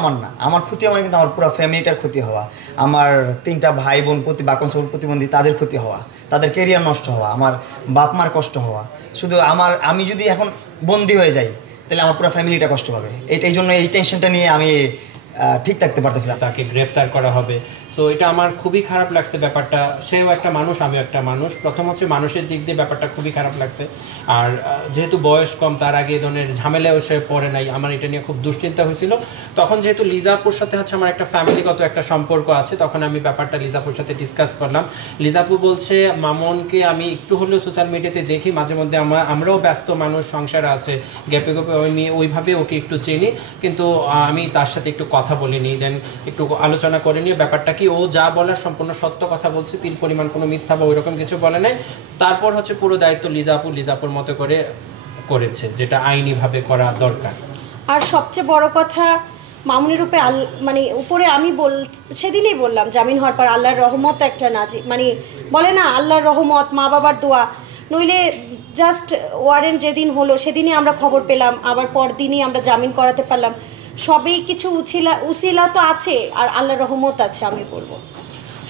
আমার না, আমার ক্ষতি মানে কিন্তু আমার পুরো ফ্যামিলিটার ক্ষতি হওয়া, আমার 3টা ভাই বোন প্রতিবন্ধী তাদের ক্ষতি হওয়া, তাদের কেরিয়ার নষ্ট হওয়া, আমার বাপ মার কষ্ট হওয়া। শুধু আমি যদি এখন বন্দি হয়ে যাই তাহলে আমার পুরো ফ্যামিলিটা কষ্ট পাবে। এই জন্য এই টেনশনটা নিয়ে আমি ঠিক থাকতে পারতেছিলাম। তাকে গ্রেফতার করা হবে, সো এটা আমার খুবই খারাপ লাগছে ব্যাপারটা। সেও একটা মানুষ, আমিও একটা মানুষ। প্রথম হচ্ছে মানুষের দিক দিয়ে ব্যাপারটা খুবই খারাপ লাগছে। আর যেহেতু বয়স কম, তার আগে এই ধরনের ঝামেলাও সে পড়ে নাই, আমার এটা নিয়ে খুব দুশ্চিন্তা হয়েছিল। তখন যেহেতু লিজাপুর সাথে হচ্ছে আমার একটা ফ্যামিলিগত একটা সম্পর্ক আছে, তখন আমি ব্যাপারটা লিজাপুর সাথে ডিসকাস করলাম। লিজাপু বলছে মামুনকে আমি একটু হলেও সোশ্যাল মিডিয়াতে দেখি, মাঝে মধ্যে আমরাও ব্যস্ত মানুষ, সংসার আছে, গ্যাপে গ্যাপে আমি ওইভাবে ওকে একটু চিনি, কিন্তু আমি তার সাথে একটু কথা বলিনি। দেন একটু আলোচনা করে নিয়ে ব্যাপারটা কি, ও যা বলার সম্পূর্ণ সত্য কথা বলছে, তিল পরিমাণ কোনো মিথ্যা বা ওইরকম কিছু বলে নাই। তারপর হচ্ছে পুরো দায়িত্ব লিজাপুর মতো করে করেছে, যেটা আইনিভাবে করা দরকার। আর সবচেয়ে বড় কথা, মামুনের উপরে মানে উপরে আমি সেদিনই বললাম জামিন হওয়ার পর আল্লাহর রহমত একটা মানে বলে না আল্লাহর রহমত, মা বাবার দোয়া, নইলে জাস্ট ওয়ারেন্ট যেদিন হলো সেদিনই আমরা খবর পেলাম, আবার পরদিনই আমরা জামিন করাতে পারলাম। সবই কিছু উসিলা তো আছে, আর আল্লাহর রহমত আছে আমি বলবো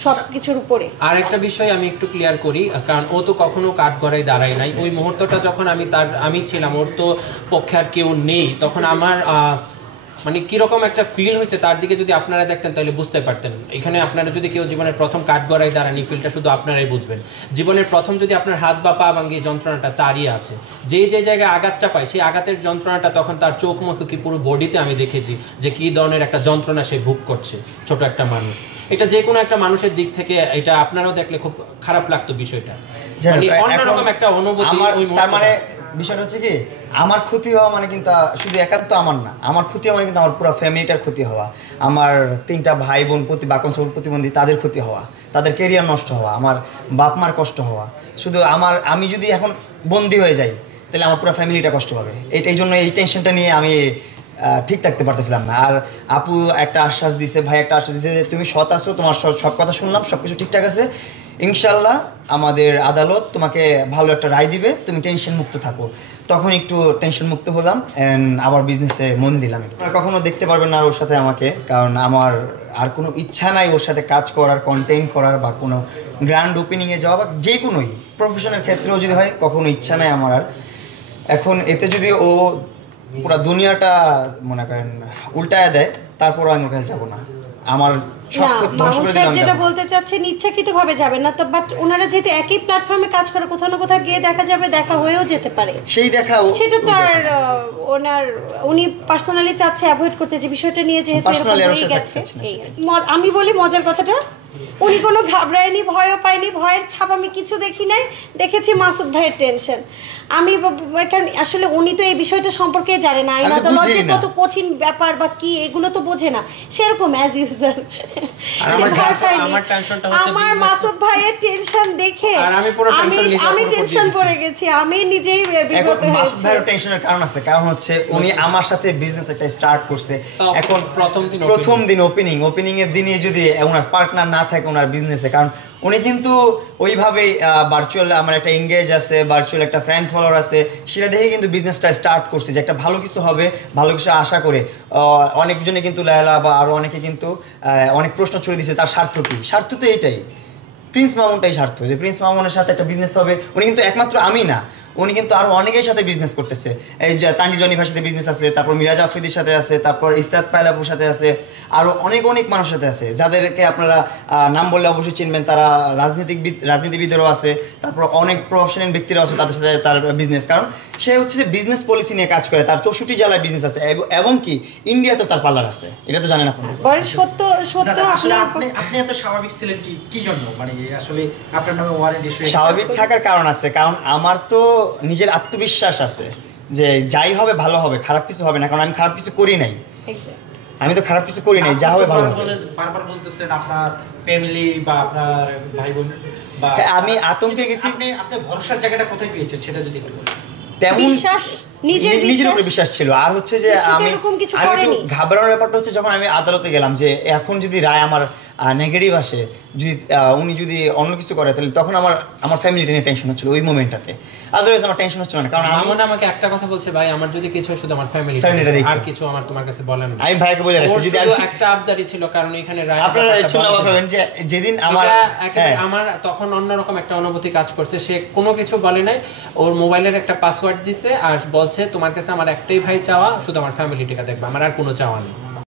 সব কিছুর উপরে। আর একটা বিষয় আমি একটু ক্লিয়ার করি, কারণ ও তো কখনো কাঠগড়ায় দাঁড়ায় নাই। ওই মুহূর্তটা যখন আমি ছিলাম, ওর তো পক্ষে আর কেউ নেই, তখন আমার মানে কীরকম একটা ফিল হয়েছে তার দিকে যদি আপনারা দেখতেন তাহলে বুঝতে পারতেন। এখানে আপনারা যদি কেউ জীবনের প্রথম কাঠগড়ায় দাঁড়ান, এই ফিলটা শুধু আপনারাই বুঝবেন। জীবনের প্রথম যদি আপনার হাত বা পা ভাঙিয়ে যন্ত্রণাটা তারই আছে, যে জায়গায় আঘাতটা পায় সেই আঘাতের যন্ত্রণাটা তখন তার চোখ মুখ কি পুরো বডিতে আমি দেখেছি যে কী ধরনের একটা যন্ত্রণা সে ভোগ করছে, ছোট একটা মানুষ। এটা যে কোনো একটা মানুষের দিক থেকে এটা আপনারাও দেখলে খুব খারাপ লাগতো বিষয়টা, অন্যরকম একটা অনুভূতি। তার মানে বিষয়টা হচ্ছে কি, আমার ক্ষতি হওয়া মানে কিন্তু শুধু একান্ত আমার না, আমার ক্ষতি হওয়া মানে কিন্তু আমার পুরো ফ্যামিলিটার ক্ষতি হওয়া, আমার 3টা ভাই বোন প্রতিবন্ধী তাদের ক্ষতি হওয়া, তাদের কেরিয়ার নষ্ট হওয়া, আমার বাপ মার কষ্ট হওয়া। শুধু আমি যদি এখন বন্দি হয়ে যাই তাহলে আমার পুরো ফ্যামিলিটা কষ্ট পাবে। এই জন্য এই টেনশনটা নিয়ে আমি ঠিক থাকতে পারতেছিলাম না। আর আপু একটা আশ্বাস দিছে, ভাই একটা আশ্বাস দিছে যে তুমি সৎ আছো, তোমার সব কথা শুনলাম, সব কিছু ঠিকঠাক আছে, ইনশাল্লাহ আমাদের আদালত তোমাকে ভালো একটা রায় দিবে, তুমি টেনশন মুক্ত থাকো। তখন একটু টেনশন মুক্ত হলাম অ্যান্ড আবার বিজনেসে মন দিলাম। কখনো দেখতে পারবেন না ওর সাথে আমাকে, কারণ আমার আর কোনো ইচ্ছা নাই ওর সাথে কাজ করার, কন্টেন্ট করার বা কোনো গ্র্যান্ড ওপেনিংয়ে যাওয়া বা যে কোনোই প্রফেশনের ক্ষেত্রেও যদি হয়, কখনো ইচ্ছা নাই আমার আর। এখন এতে যদি ও পুরো দুনিয়াটা মনে করেন উল্টায় দেয়, তারপরও আমি ওর কাছে যাবো না। আমার যেটা বলতে চাচ্ছেন ইচ্ছাকৃতভাবে যাবেন না তো, বাট ওনারা যেহেতু একই প্ল্যাটফর্মে কাজ করে, কোথাও না কোথাও গিয়ে দেখা যাবে, দেখা হয়েও যেতে পারে। সেই দেখা সেটা তো আর উনি পার্সোনালি চাচ্ছে অ্যাভয়েড করতে, যে বিষয়টা নিয়ে যেহেতু হয়ে গেছে। আমি বলি মজার কথাটা, উনি কোনো ঘাবড়ায়নি, ভয়ও পায়নি, ভয়ের ছাপ আমি কিছু দেখি নাই, দেখেছি মাসুদ ভাইয়ের টেনশন। আমি কারণ আসলে উনি তো এই বিষয়টা সম্পর্কে জানে না, আইন আদালত যে কত কঠিন ব্যাপার বা কি এগুলো তো বোঝে না, সেরকম অ্যাজ ইউজুয়াল আমার মাসুদ ভাইয়ের টেনশন দেখে আমি টেনশন পড়ে গেছি, আমি নিজেই বিব্রত হয়েছি। মাসুদ ভাইয়ের টেনশনের কারণ আছে, কারণ হচ্ছে উনি আমার সাথে বিজনেস একটা স্টার্ট করছে, এখন প্রথম দিন ওপেনিং এর দিনে যদি ওনার পার্টনার না থাকে ওনার বিজনেসে, কারণ উনি কিন্তু ওইভাবেই ভার্চুয়াল আমার একটা এঙ্গেজ আছে, ভার্চুয়াল একটা ফ্যান ফলোয়ার আছে, সেটা দেখে কিন্তু বিজনেসটা স্টার্ট করছে যে একটা ভালো কিছু হবে, ভালো কিছু আশা করে। অনেকজনে কিন্তু লায়লা বা আরও অনেকে কিন্তু অনেক প্রশ্ন ছড়িয়ে দিচ্ছে তার স্বার্থ কী। স্বার্থ তো এইটাই, প্রিন্স মামুনটাই স্বার্থ, যে প্রিন্স মামুনের সাথে একটা বিজনেস হবে। উনি কিন্তু একমাত্র আমি না, উনি কিন্তু আরও অনেকের সাথে বিজনেস করতেছে। এই যে তানজিল জনিফার সাথে বিজনেস আছে, তারপর মিরাজ আফ্রিদির সাথে আছে, তারপর ইসরাত পায়লাপুর সাথে আছে, আরও অনেক মানুষের সাথে আছে, যাদেরকে আপনারা নাম বললে অবশ্যই চিনবেন। তারা রাজনীতিবিদেরও আছে, তারপর অনেক প্রফেশনাল ব্যক্তিরাও আছে, তাদের সাথে তার বিজনেস। কারণ সে হচ্ছে যে বিজনেস পলিসি নিয়ে কাজ করে, তার 64 জেলায় বিজনেস আছে, এবং কি ইন্ডিয়াতেও তার পার্লার আছে। এটা তো জানেন আপনারা। সত্য আপনি এত স্বাভাবিক ছিলেন কি জন্য, মানে আসলে আপনার নামে ওয়ারেন্ট ইস্যু? স্বাভাবিক থাকার কারণ আছে, কারণ আমার তো নিজের আত্মবিশ্বাস আছে যে যাই হবে ভালো হবে, খারাপ কিছু হবে না, কারণ আমি খারাপ কিছু করি নাই। আমি তো খারাপ কিছু করি নাই, যা হবে ভালো হবে। বারবার বলতেছেন আপনার ফ্যামিলি বা আপনার ভাই বোন বা আমি আতঙ্কে গেছি। আপনি ভরসার জায়গাটা কোথায় পেয়েছেন সেটা যদি বলেন। তেমন নিজের উপরে বিশ্বাস ছিল। আর হচ্ছে যে আমি ঘাবড়ানোর ব্যাপারটা হচ্ছে যখন আমি আদালতে গেলাম, যে এখন যদি রায় আমার নেগেটিভ আসে, যদি উনি যদি অন্য কিছু করে তাহলে তখন আমার ফ্যামিলিটা নিয়ে টেনশন হচ্ছিল ওই মোমেন্টটাতে। আদারওয়াইজ আমার টেনশন হচ্ছিল না, কারণ মামুন আমাকে একটা কথা বলছে, ভাই আমার যদি কিছু হয় শুধু আমার ফ্যামিলিটা দেখো, আর কিছু আমার তোমার কাছে বলেন না। আমি ভাইকে বলে রাখছি যদি একটা আবদারি ছিল, কারণ এখানে আপনারা শুনে অবাক হবেন যে যেদিন আমার তখন অন্যরকম একটা অনুভূতি কাজ করছে। সে কোনো কিছু বলে নাই, ওর মোবাইলের একটা পাসওয়ার্ড দিছে আর বলছে তোমার কাছে আমার একটাই ভাই চাওয়া, শুধু আমার ফ্যামিলিটাকে দেখবে, আমার আর কোনো চাওয়া নেই।